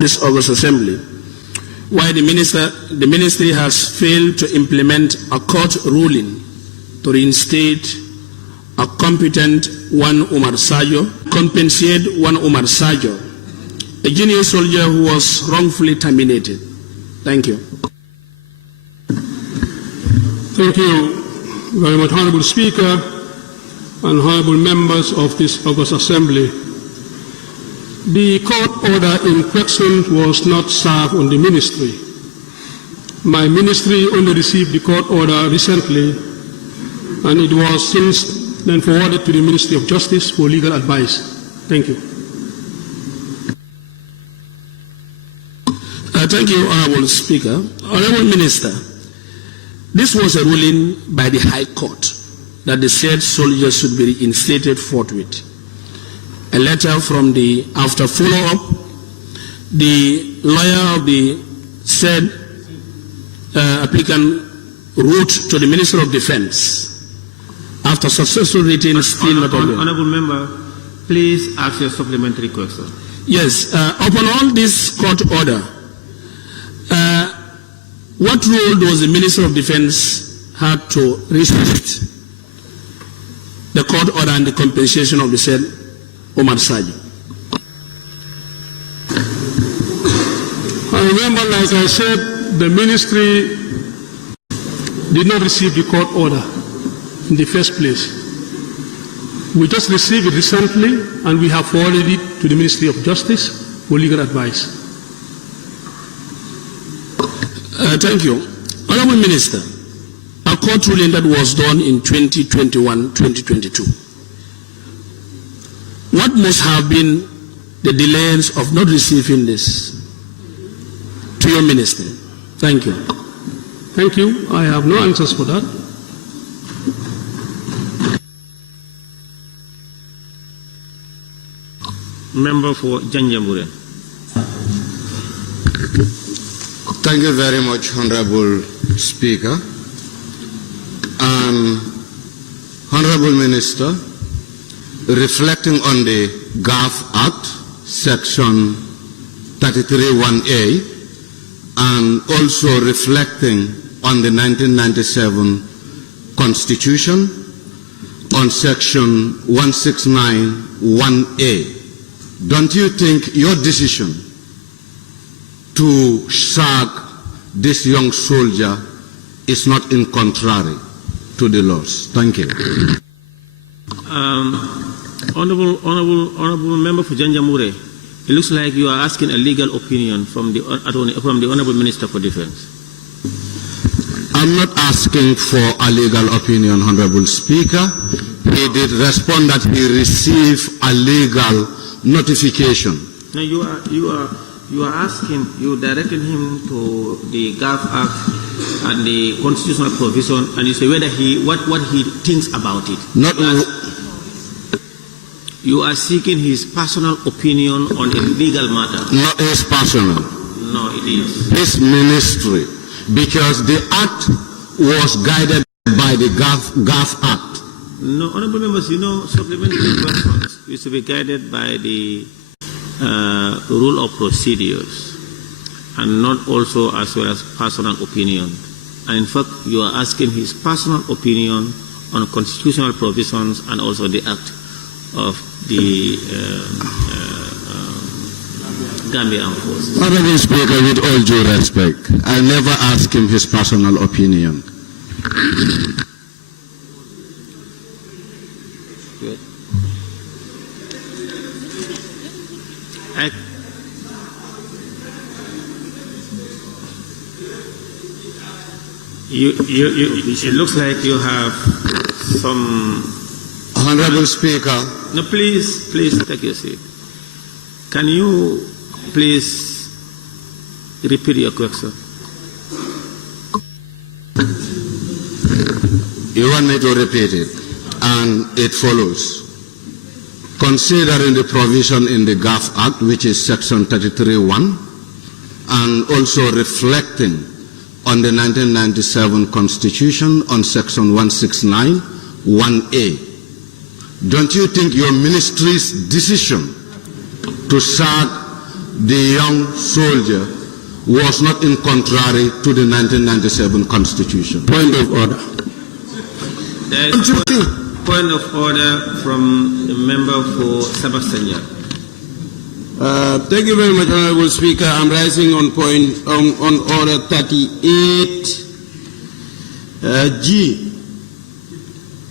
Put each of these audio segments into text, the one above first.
this August Assembly, why the ministry has failed to implement a court ruling to reinstate a competent one Umar Sajo, compensate one Umar Sajo, a junior soldier who was wrongfully terminated. Thank you. Thank you very much, Honorable Speaker and honorable members of this August Assembly. The court order in question was not served on the ministry. My ministry only received the court order recently, and it was since then forwarded to the Ministry of Justice for legal advice. Thank you. Thank you, Honorable Speaker. Honorable Minister, this was a ruling by the High Court that the said soldiers should be reinstated forthwith. A letter from the, after follow-up, the lawyer of the said applicant wrote to the Minister of Defense. After successful written, still not available. Honorable Member, please ask your supplementary question. Yes, upon all this court order, what role does the Minister of Defense have to respect the court order and the compensation of the said Omar Sajo? I remember, like I said, the ministry did not receive the court order in the first place. We just received it recently, and we have forwarded it to the Ministry of Justice for legal advice. Thank you. Honorable Minister, a court ruling that was done in 2021-2022. What must have been the delays of not receiving this to your ministry? Thank you. Thank you. I have no answers for that. Member for Janjambure. Thank you very much, Honorable Speaker. Honorable Minister, reflecting on the GAF Act, Section 33(1)A, and also reflecting on the 1997 Constitution, on Section 169(1)A, don't you think your decision to sack this young soldier is not in contrary to the laws? Thank you. Honorable Member for Janjamure, it looks like you are asking a legal opinion from the Honorable Minister for Defense. I'm not asking for a legal opinion, Honorable Speaker. He did respond that he received a legal notification. Now you are asking, you directed him to the GAF Act and the constitutional provision, and you say whether what he thinks about it. You are seeking his personal opinion on a legal matter. Not his personal. No, it is. His ministry, because the act was guided by the GAF Act. No, honorable members, you know, supplementary questions is to be guided by the rule of procedures, and not also as well as personal opinion. And in fact, you are asking his personal opinion on constitutional provisions and also the act of the Gambia Armed Forces. Honorable Speaker, with all due respect, I never asked him his personal opinion. Good. It looks like you have some... Honorable Speaker. No, please take your seat. Can you please repeat your question? You want me to repeat it? And it follows. Considering the provision in the GAF Act, which is Section 33(1), and also reflecting on the 1997 Constitution on Section 169(1)A, don't you think your ministry's decision to sack the young soldier was not in contrary to the 1997 Constitution. Point of order. There is point of order from the member for Sabastanya. Thank you very much, Honorable Speaker. I'm rising on point on order 38 G.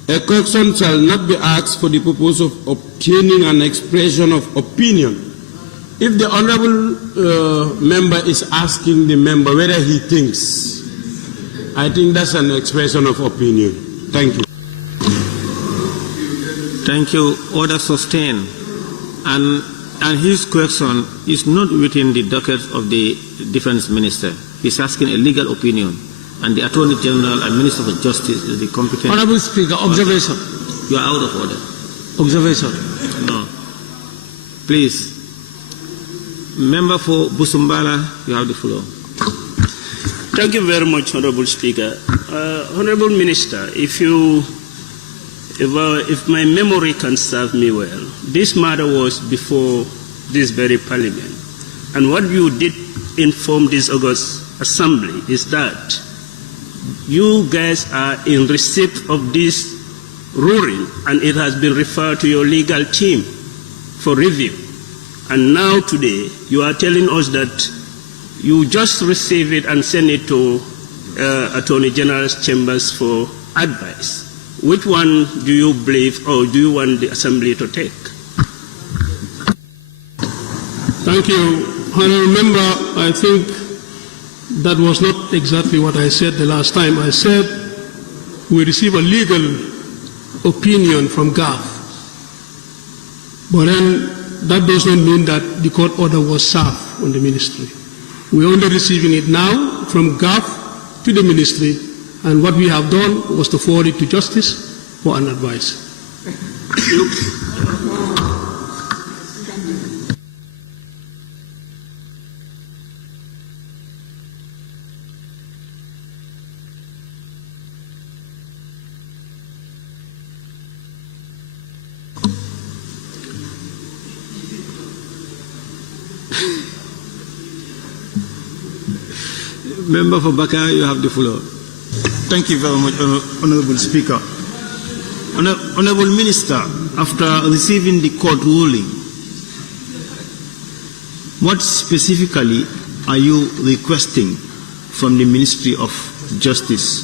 A question shall not be asked for the purpose of obtaining an expression of opinion. If the honorable member is asking the member whether he thinks, I think that's an expression of opinion. Thank you. Thank you. Order sustained. And his question is not within the docket of the Defense Minister. He's asking a legal opinion. And the Attorney General and Minister of Justice is the competent. Honorable Speaker, observation. You are out of order. Observation. No. Please. Member for Busumbala, you have the floor. Thank you very much, Honorable Speaker. Honorable Minister, if my memory can serve me well, this matter was before this very Parliament. And what you did inform this August Assembly is that you guys are in receipt of this ruling, and it has been referred to your legal team for review. And now today, you are telling us that you just receive it and send it to Attorney General's chambers for advice. Which one do you believe, or do you want the Assembly to take? Thank you. Honourable Member, I think that was not exactly what I said the last time. I said we receive a legal opinion from GAF. But then that does not mean that the court order was served on the ministry. We're only receiving it now from GAF to the ministry, and what we have done was to forward it to justice for an advice. Member for Baka, you have the floor. Thank you very much, Honorable Speaker. Honorable Minister, after receiving the court ruling, what specifically are you requesting from the Ministry of Justice?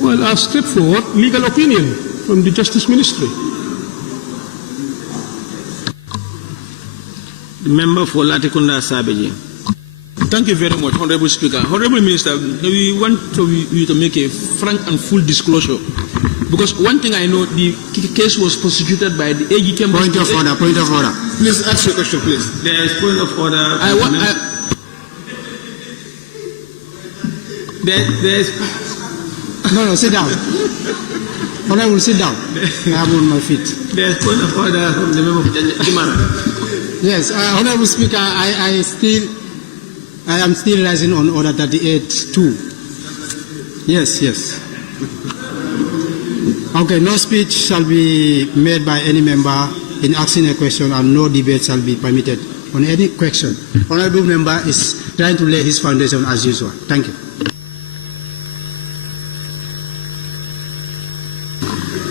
Well, a straightforward legal opinion from the Justice Ministry. The member for Latikunda Sabeji. Thank you very much, Honorable Speaker. Honorable Minister, we want you to make a frank and full disclosure. Because one thing I know, the case was prosecuted by the AG Chamber. Point of order, point of order. Please ask your question, please. There is point of order. There is. No, sit down. Honorable, sit down. I am on my feet. There is point of order from the member of Jimana. Yes, Honorable Speaker, I am still rising on order 38-2. Yes. Okay, no speech shall be made by any member in asking a question, and no debate shall be permitted on any question. Honorable member is trying to lay his foundation as usual. Thank you.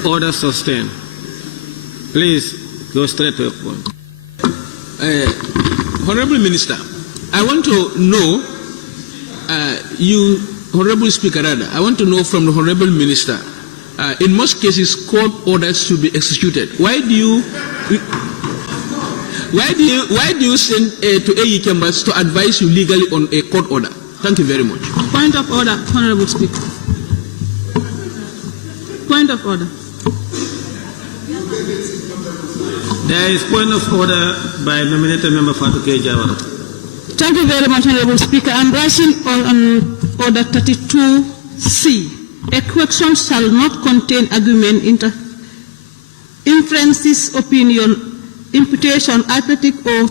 Order sustained. Please go straight to your point. Honorable Minister, I want to know, Honorable Speaker, I want to know from the Honorable Minister, in most cases, court orders should be executed. Why do you send to AE Chambers to advise you legally on a court order? Thank you very much. Point of order, Honorable Speaker. Point of order. There is point of order by nominated member Fatuke Jawara. Thank you very much, Honorable Speaker. I'm rising on order 32C. A question shall not contain argument, inferences, opinion, imputation, hypothetic or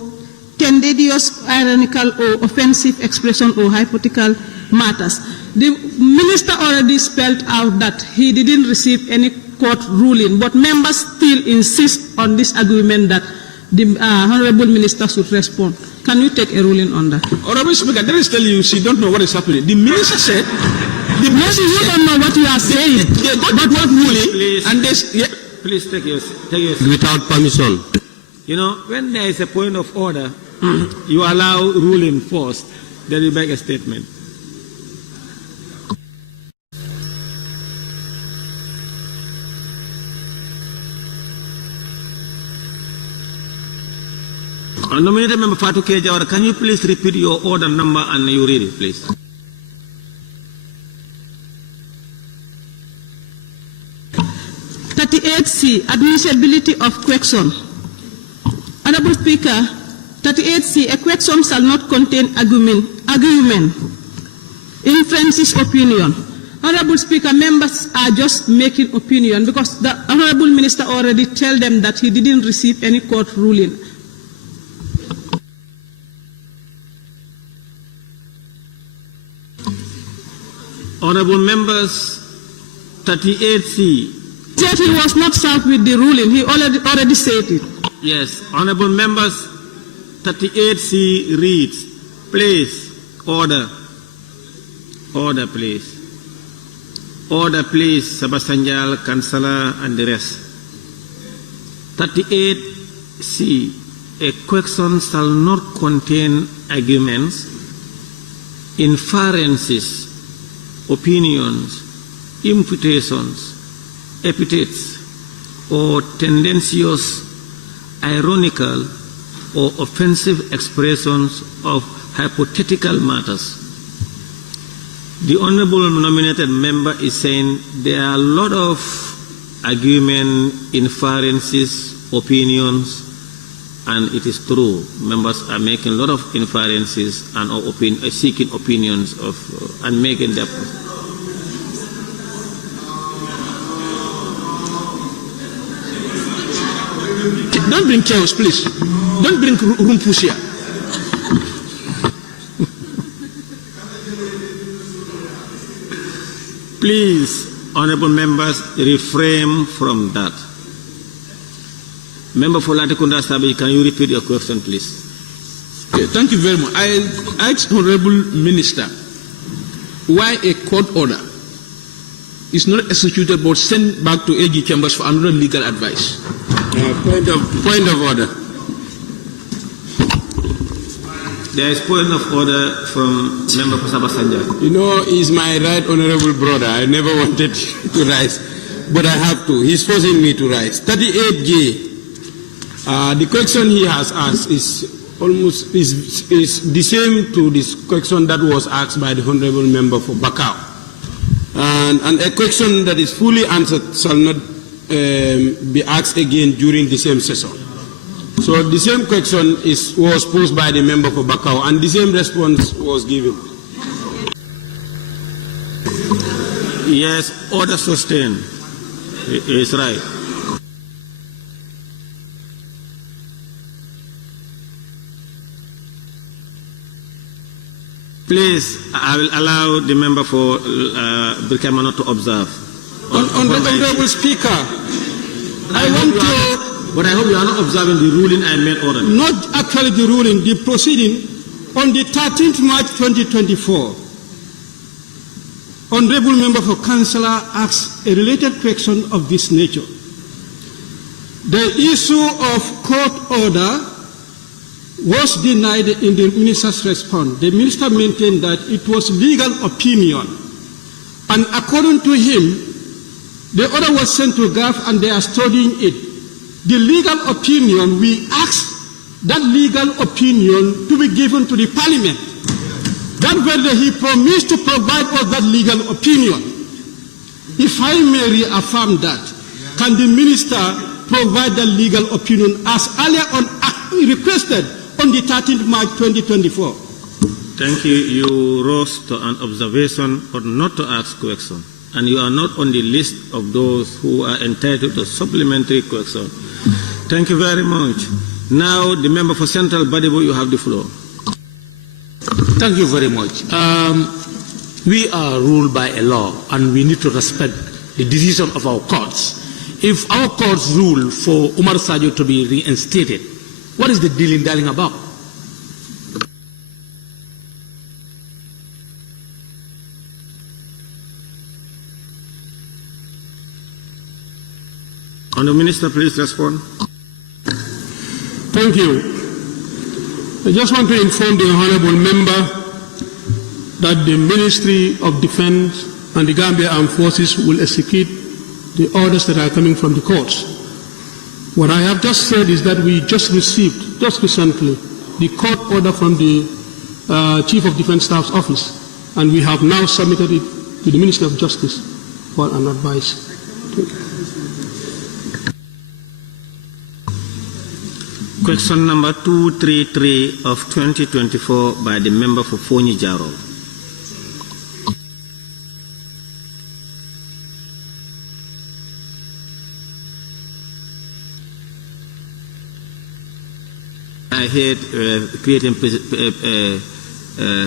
tendentious, ironical or offensive expression or hypothetical matters. The minister already spelled out that he didn't receive any court ruling, but members still insist on this argument that the Honorable Minister should respond. Can you take a ruling on that? Honorable Speaker, that is telling you she don't know what is happening. The minister said, Maybe you don't know what you are saying. they got but what ruling, Please. and this, yeah. Please take your Without permission. You know, when there is a point of order, you allow ruling first, then you make a statement. Nominated Member Fatu Kejawara, can you please repeat your order number and you read it, please? C, admissibility of question. Honorable Speaker, 38C, a question shall not contain argument, inferences, opinion. Honorable Speaker, members are just making opinion because the Honorable Minister already told them that he didn't receive any court ruling. Honorable members, 38C. Said he was not served with the ruling. He already said it. Yes, honorable members, 38C reads, please, order. Order, please. Order, please, Sabasanjal, Councillor, and the rest. 38C, a question shall not contain arguments, inferences, opinions, imputations, epithets, or tendencies, ironical or offensive expressions of hypothetical matters. The honorable nominated member is saying there are a lot of argument, inferences, opinions, and it is true. Members are making a lot of inferences and seeking opinions of and making their. Don't bring chaos, please. Don't bring rumpus here. Please, honorable members, refrain from that. Member for Latikunda Sabi, can you repeat your question, please? Okay, thank you very much. I asked Honorable Minister why a court order is not executed but sent back to AG Chambers for another legal advice. Point of order. There is point of order from Member for Sabasanja. You know, he's my right honorable brother. I never wanted to rise, but I have to. He's forcing me to rise. 38J. The question he has asked is almost is the same to this question that was asked by the honorable member for Bakau. And a question that is fully answered shall not be asked again during the same session. So the same question was posed by the member for Bakau, and the same response was given. Yes, order sustained. He is right. Please, I will allow the member for Birkamano to observe. Honorable Speaker, I want to... But I hope you are not observing the ruling I made already. Not actually the ruling, the proceeding. On the 13th March 2024, Honorable Member for Councillor asked a related question of this nature. The issue of court order was denied in the minister's response. The minister maintained that it was legal opinion. And according to him, the order was sent to GAF and they are studying it. The legal opinion, we asked that legal opinion to be given to the parliament. That whether he promised to provide us that legal opinion. If I may reaffirm that, can the minister provide the legal opinion as earlier on requested on the 13th March 2024? Thank you. You rose to an observation but not to ask question. And you are not on the list of those who are entitled to supplementary question. Thank you very much. Now, the member for Central Badibu, you have the floor. Thank you very much. We are ruled by a law and we need to respect the decision of our courts. If our courts rule for Umar Sajo to be reinstated, What is the dilly-dallying about? Honourable Minister, please respond. Thank you. I just want to inform the honourable member that the Ministry of Defence and the Gambia Armed Forces will execute the orders that are coming from the courts. What I have just said is that we just received, just recently, the court order from the Chief of Defence Staff's office, and we have now submitted it to the Ministry of Justice for an advice. Question number 233 of 2024 by the member for Fonyi Jaro. I heard creating. This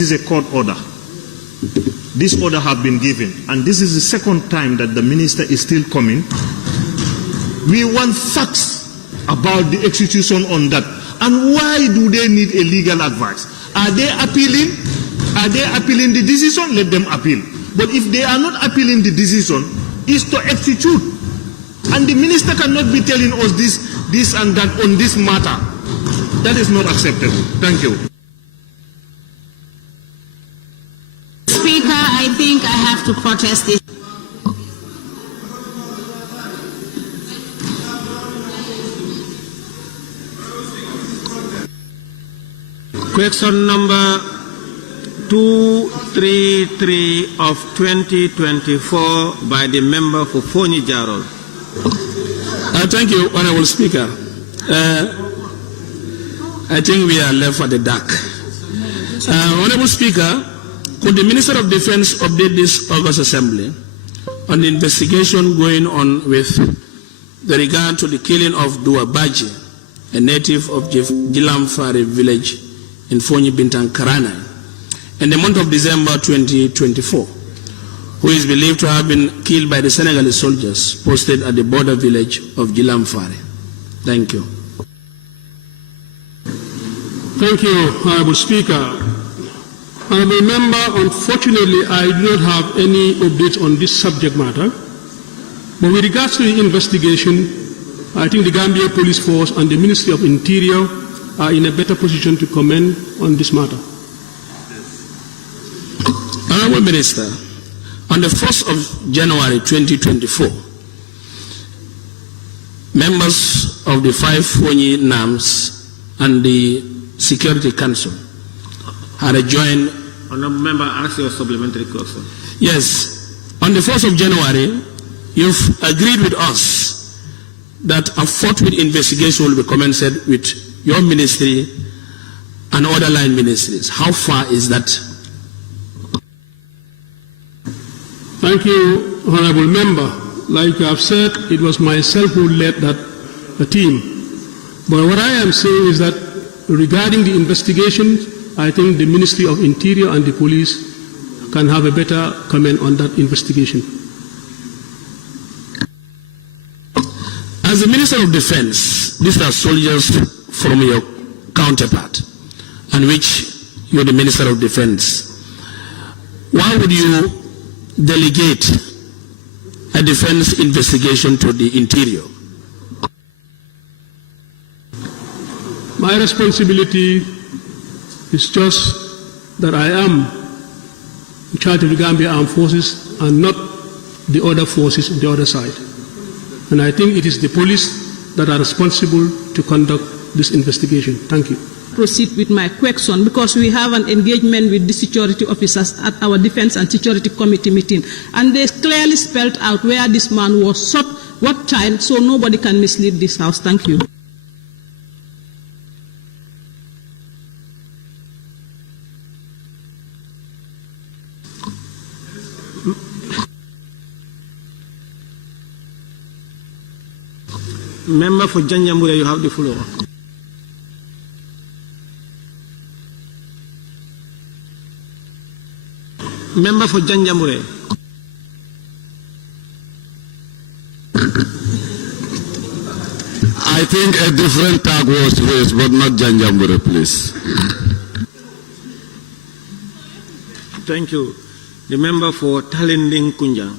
is a court order. This order has been given, and this is the second time that the minister is still coming. We want facts about the execution on that. And why do they need a legal advice? Are they appealing? Are they appealing the decision? Let them appeal. But if they are not appealing the decision, it's to execute. And the minister cannot be telling us this and that on this matter. That is not acceptable. Thank you. Speaker, I think I have to protest this. Question number 233 of 2024 by the member for Fonyi Jaro. Thank you, Honourable Speaker. I think we are left at the dark. Honourable Speaker, could the Minister of Defence update this August Assembly on the investigation going on with regard to the killing of Dua Baji, a native of Jilamfari village in Fonyi Bintang Karana, in the month of December 2024, who is believed to have been killed by the Senegalese soldiers posted at the border village of Jilamfari. Thank you. Thank you, Honourable Speaker. Honourable Member, unfortunately, I do not have any updates on this subject matter. But with regards to the investigation, I think the Gambia Police Force and the Ministry of Interior are in a better position to comment on this matter. Honourable Minister, on the 1st of January 2024, members of the 5 Fonyi NAMs and the Security Council had a joint... Honourable Member, ask your supplementary question. Yes. On the 1st of January, you've agreed with us that a forthwith investigation will be commenced with your ministry and other line ministries. How far is that? Thank you, Honourable Member. Like I've said, it was myself who led that team. But what I am saying is that regarding the investigation, I think the Ministry of Interior and the police can have a better comment on that investigation. As the Minister of Defence, these are soldiers from your counterpart, and which you're the Minister of Defence. Why would you delegate a defence investigation to the Interior? My responsibility is just that I am in charge of the Gambia Armed Forces and not the other forces on the other side. And I think it is the police that are responsible to conduct this investigation. Thank you. Proceed with my question because we have an engagement with the security officers at our Defense and Security Committee meeting, and they clearly spelled out where this man was shot, what time, so nobody can mislead this House. Thank you. Member for Janjambure, you have the floor. Member for Janjambure. I think a different tag was raised, but not Janjambure, please. Thank you. The member for Talending Kunjang.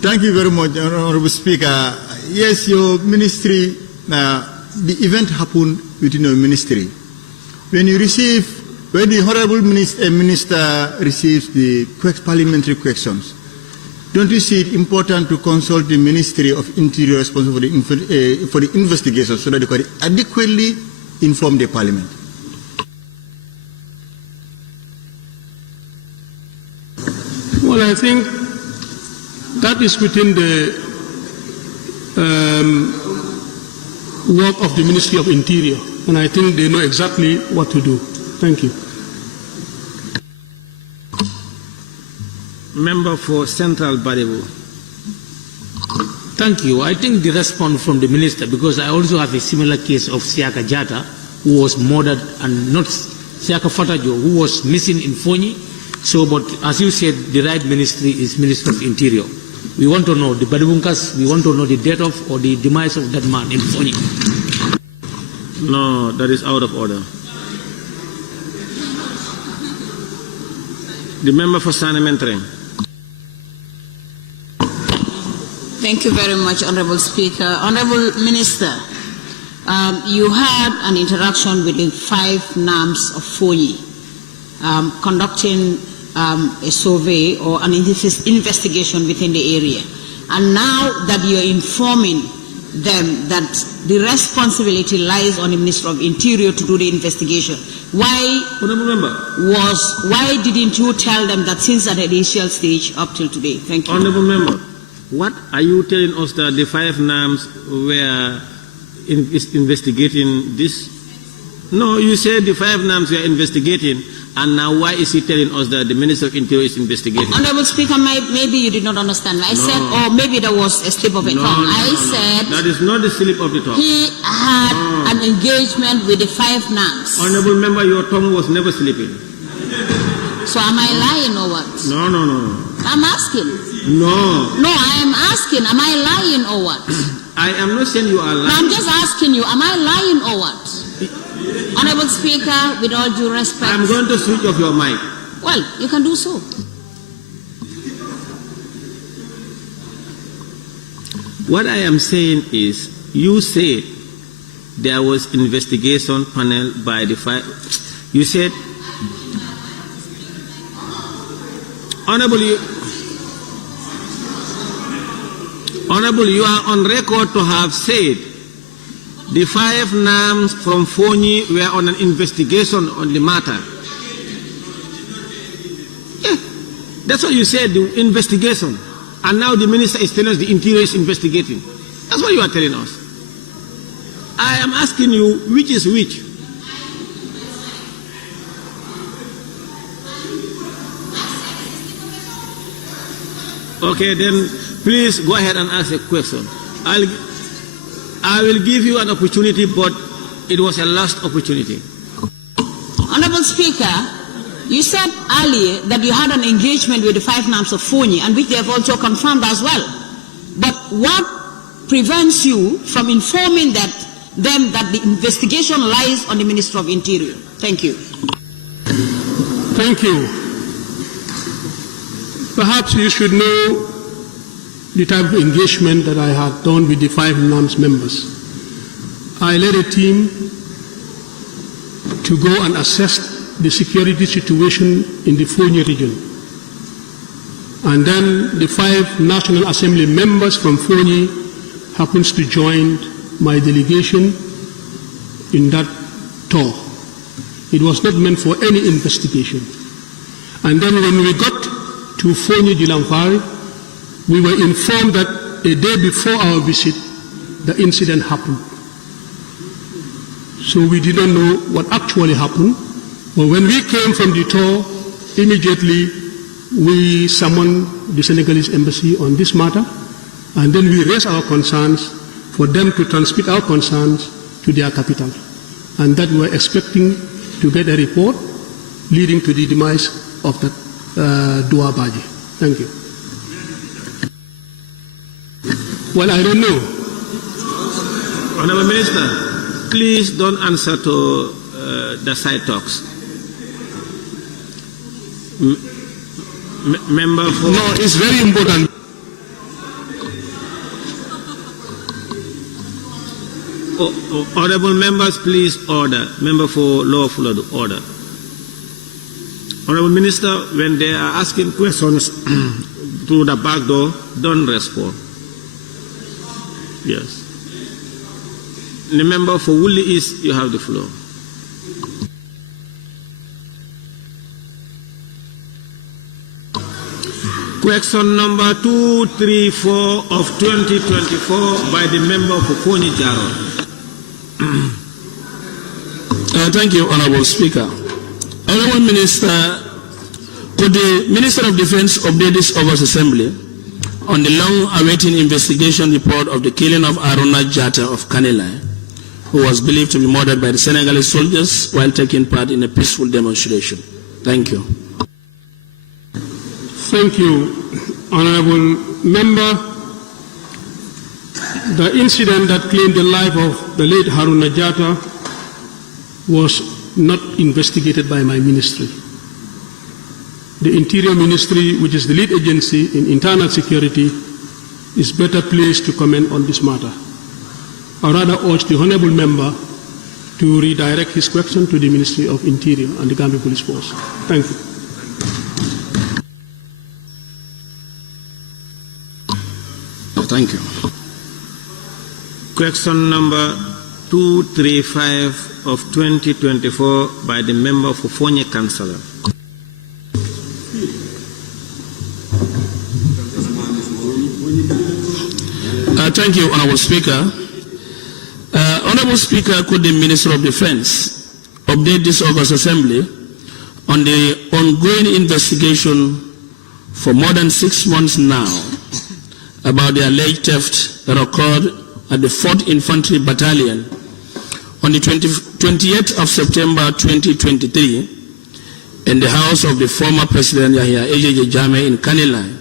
Thank you very much, Honorable Speaker. Yes, your ministry, the event happened within your ministry. When the Honorable Minister receives the parliamentary questions, don't you see it important to consult the Ministry of Interior responsible for the investigation so that they can adequately inform the Parliament? Well, I think that is within the work of the Ministry of Interior, and I think they know exactly what to do. Thank you. Member for Central Baribu. Thank you. I think the response from the minister, because I also have a similar case of Siaka Jata, who was murdered, and not Siaka Fatajo, who was missing in Fonyi. So, but as you said, the right ministry is Ministry of Interior. We want to know the Badibunkas, we want to know the death of or the demise of that man in Fonyi. No, that is out of order. The member for Sanementre. Thank you very much, Honorable Speaker. Honorable Minister, you had an interaction with the 5 NAMs of Fonyi, conducting a survey or an investigation within the area. And now that you're informing them that the responsibility lies on the Minister of Interior to do the investigation, why didn't you tell them that since at the initial stage up till today? Thank you. Honorable Member, what are you telling us that the 5 NAMs were investigating this? No, you said the 5 NAMs were investigating, and now why is he telling us that the Minister of Interior is investigating? Honorable Speaker, maybe you did not understand. I said, or maybe there was a slip of the tongue. I said that is not the slip of the tongue. He had an engagement with the 5 NAMs. Honorable Member, your tongue was never slipping. So am I lying or what? No. I'm asking. No, I am asking, am I lying or what? I am not saying you are lying. No, I'm just asking you, am I lying or what? Honorable Speaker, with all due respect. I'm going to switch off your mic. Well, you can do so. What I am saying is, you said there was investigation panel by the 5. You said, Honorable, you are on record to have said the 5 NAMs from Fonyi were on an investigation on the matter. Yeah, that's what you said, the investigation. And now the minister is telling us the Interior is investigating. That's what you are telling us. I am asking you, which is which? Okay, then please go ahead and ask a question. I will give you an opportunity, but it was a last opportunity. Honorable Speaker, you said earlier that you had an engagement with the 5 NAMs of Fonyi, and which they have also confirmed as well. But what prevents you from informing them that the investigation lies on the Minister of Interior? Thank you. Thank you. Perhaps you should know the type of engagement that I had done with the 5 NAMs members. I led a team to go and assess the security situation in the Fonyi region. And then the 5 National Assembly members from Fonyi happens to join my delegation in that tour. It was not meant for any investigation. And then when we got to Fonyi Jilamfari, we were informed that a day before our visit, the incident happened. So we didn't know what actually happened. But when we came from the tour, immediately we summoned the Senegalese embassy on this matter, and then we raised our concerns for them to transmit our concerns to their capital. And that we were expecting to get a report leading to the demise of that Dua Baji. Thank you. Well, I don't know. Honorable Minister, please don't answer to the side talks. Member for... No, it's very important. Honorable members, please order. Member for lawful order. Honorable Minister, when they are asking questions through the back door, don't respond. Yes. The member for Woolly East, you have the floor. Question number 234 of 2024 by the member for Pony Jaro. Thank you, Honorable Speaker. Honorable Minister, could the Minister of Defense update this August Assembly on the long-awaiting investigation report of the killing of Aruna Jatta of Kanilai, who was believed to be murdered by the Senegalese soldiers while taking part in a peaceful demonstration? Thank you. Thank you, Honorable Member. The incident that claimed the life of the late Haruna Jatta was not investigated by my ministry. The Interior Ministry, which is the lead agency in internal security, is better placed to comment on this matter. I rather urge the Honorable Member to redirect his question to the Ministry of Interior and the Gambia Police Force. Thank you. Thank you. Question number 235 of 2024 by the member for Fonye Councillor. Thank you, Honorable Speaker. Honorable Speaker, could the Minister of Defense update this August Assembly on the ongoing investigation for more than 6 months now about the alleged theft that occurred at the 4th Infantry Battalion on the 28th of September 2023 in the house of the former President Yahya Ejeje Jammeh in Kanilai,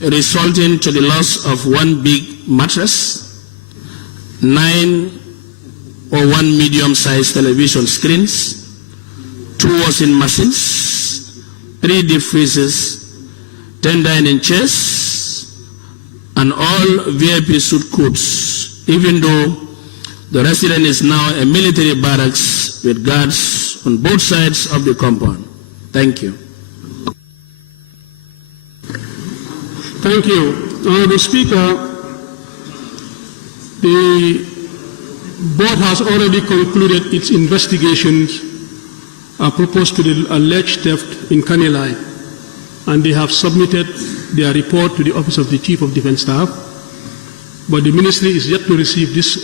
resulting to the loss of 1 big mattress, 9 or 1 medium-sized television screens, 2 washing machines, 3 deep freezers, 10 dining chairs, and all VIP suit coats, even though the residence is now a military barracks with guards on both sides of the compound. Thank you. Thank you. Honorable Speaker, the board has already concluded its investigations proposed to the alleged theft in Kanilai, and they have submitted their report to the Office of the Chief of Defense Staff, but the Ministry is yet to receive this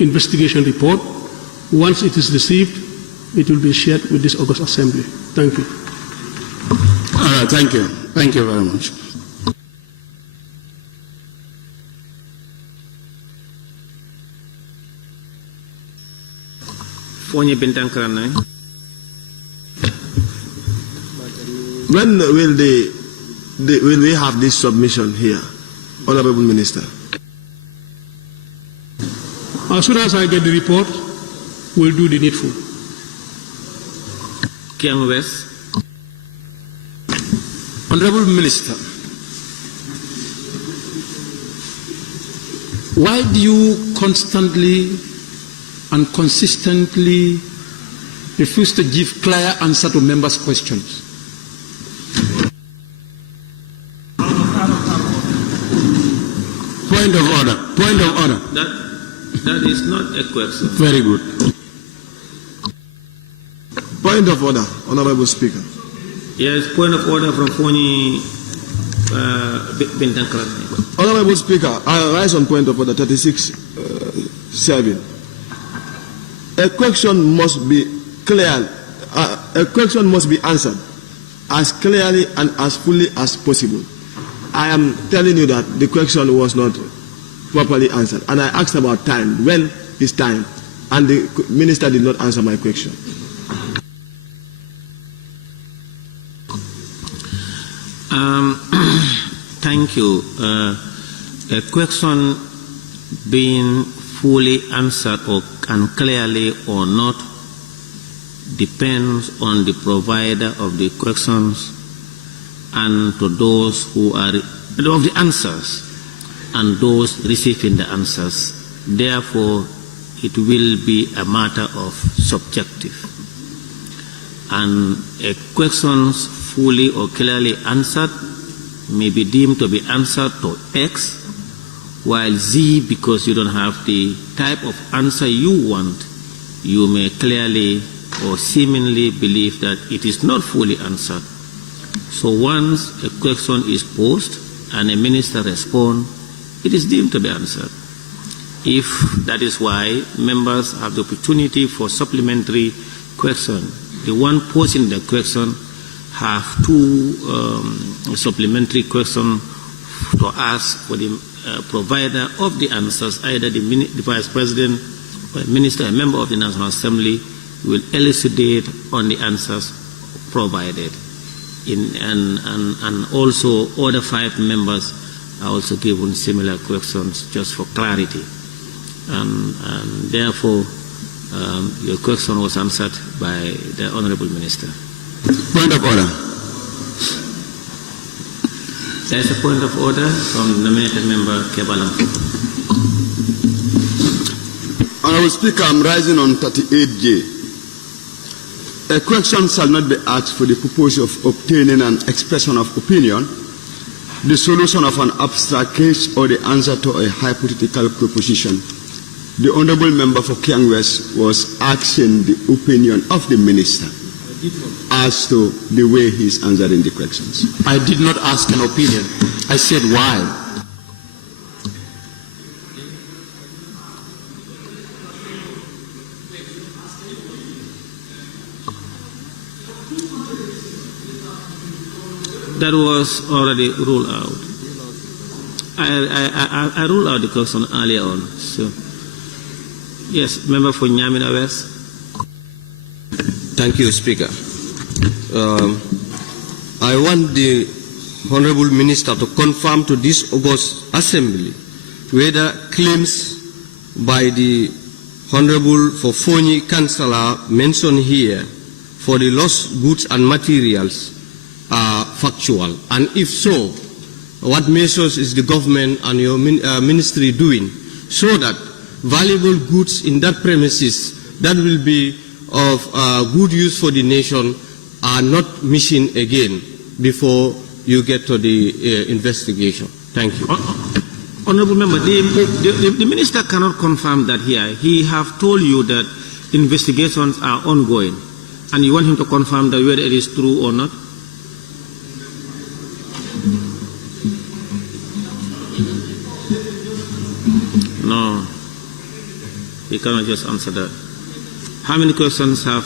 investigation report. Once it is received, it will be shared with this August Assembly. Thank you. All right, thank you. Thank you very much. When will we have this submission here, Honorable Minister? As soon as I get the report, we'll do the needful. Kiang West. Honorable Minister, why do you constantly and consistently refuse to give clear answer to members' questions? Point of order. Point of order. That is not a question. Very good. Point of order, Honorable Speaker. Yes, point of order from Pony Bintankran. Honorable Speaker, I rise on point of order 36-7. A question must be clear. A question must be answered as clearly and as fully as possible. I am telling you that the question was not properly answered, and I asked about time. When is time? And the minister did not answer my question. Thank you. A question being fully answered and clearly or not depends on the provider of the questions and to those who are of the answers and those receiving the answers. Therefore, it will be a matter of subjective. And a question fully or clearly answered may be deemed to be answered to X, while Z, because you don't have the type of answer you want, you may clearly or seemingly believe that it is not fully answered. So once a question is posed and a minister responds, it is deemed to be answered. If that is why members have the opportunity for supplementary question, the one posing the question have two supplementary questions to ask for the provider of the answers, either the Vice President or a minister, a member of the National Assembly, will elucidate on the answers provided. And also other 5 members are also given similar questions just for clarity. And therefore, your question was answered by the Honorable Minister. Point of order. There is a point of order from the nominated member, Kebalam. Honorable Speaker, I'm rising on 38J. A question shall not be asked for the purpose of obtaining an expression of opinion, the solution of an abstract case, or the answer to a hypothetical proposition. The Honorable Member for Kiang West was asking the opinion of the Minister as to the way he's answering the questions. I did not ask an opinion. I said why. That was already ruled out. I ruled out the question earlier on. So, yes, member for Nyamina West. Thank you, Speaker. I want the Honorable Minister to confirm to this August Assembly whether claims by the Honorable Fofoni Councillor mentioned here for the lost goods and materials are factual, and if so, what measures is the government and your ministry doing so that valuable goods in that premises that will be of good use for the nation are not missing again before you get to the investigation? Thank you. Honorable Member, the Minister cannot confirm that here. He have told you that investigations are ongoing, and you want him to confirm that whether it is true or not? No, he cannot just answer that. How many questions have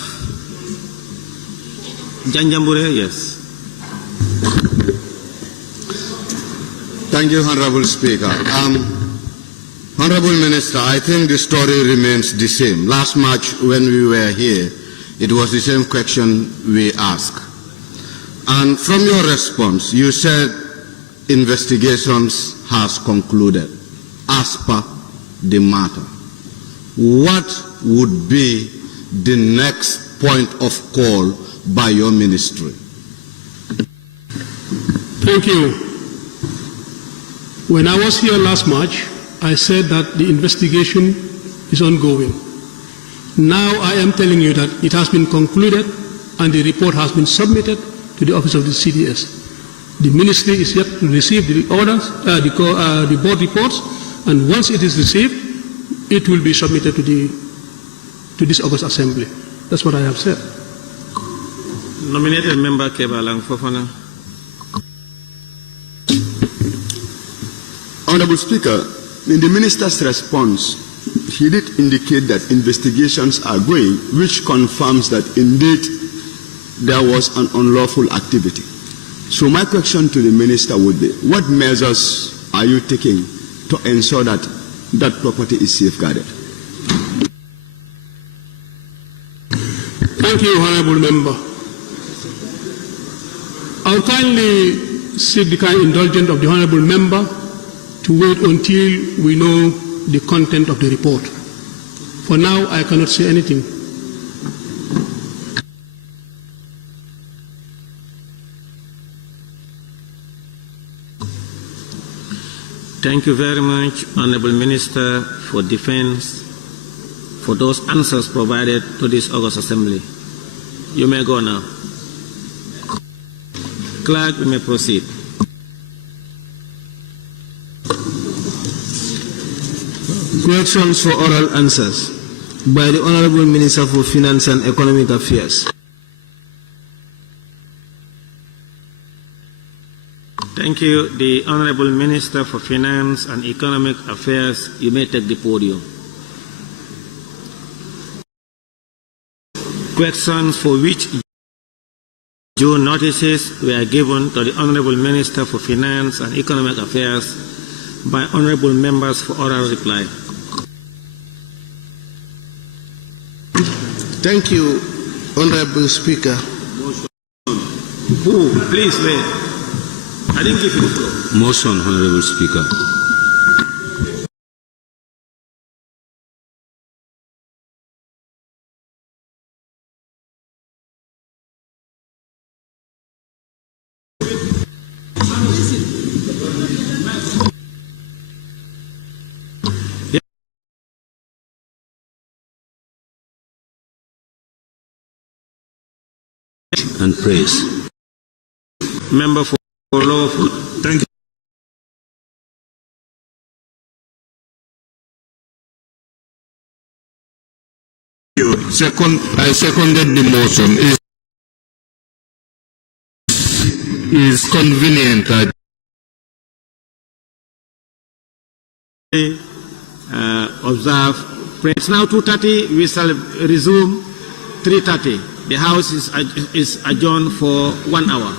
Janjambure? Yes. Thank you, Honorable Speaker. Honorable Minister, I think the story remains the same. Last March when we were here, it was the same question we asked. And from your response, you said investigations has concluded as per the matter. What would be the next point of call by your ministry? Thank you. When I was here last March, I said that the investigation is ongoing. Now I am telling you that it has been concluded and the report has been submitted to the office of the CDS. The ministry is yet to receive the orders, the board reports, and once it is received, it will be submitted to this August Assembly. That's what I have said. Nominated member Kebalang Fofana. Honorable Speaker, in the Minister's response, he did indicate that investigations are going, which confirms that indeed there was an unlawful activity. So my question to the Minister would be, what measures are you taking to ensure that that property is safeguarded? Thank you, Honorable Member. I'll kindly seek the kind indulgence of the Honorable Member to wait until we know the content of the report. For now, I cannot say anything. Thank you very much, Honorable Minister for Defense, for those answers provided to this August Assembly. You may go now. Clerk, you may proceed. Questions for oral answers by the Honorable Minister for Finance and Economic Affairs. Thank you. The Honorable Minister for Finance and Economic Affairs, you may take the podium. Questions for which due notices were given to the Honorable Minister for Finance and Economic Affairs by honorable members for oral reply. Thank you, Honorable Speaker. Who? Please wait. I didn't give you the floor. Motion, Honorable Speaker. And praise. Member for lawful. Thank you. I seconded the motion. Is convenient. Observe. It's now 2:30. We shall resume 3:30. The House is adjourned for 1 hour.